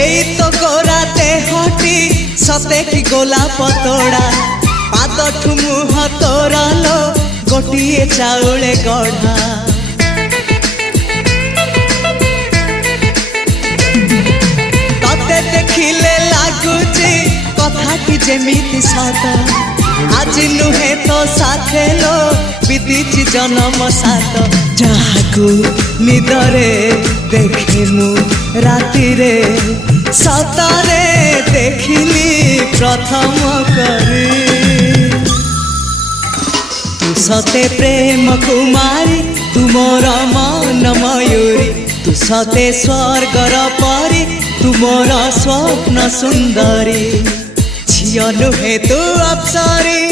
एई तो गोरा देहटी सते कि गोलाप तोड़ा पाद मुह तोरा लो गोटिए चाउले गढ़ा तते देखिले लागुची कथाटी जेमिति सत आज नुहे तो साथे लो विदिची जन्म सात जहाकू निदरे देखी मु राति रे सतरे देखिली प्रथम करी तू सते प्रेम कुमारी तू मोर मन मयूरी तू सते स्वर्गर परी तू मोर स्वप्न सुंदरी झियो नुहे तू अप्सरी।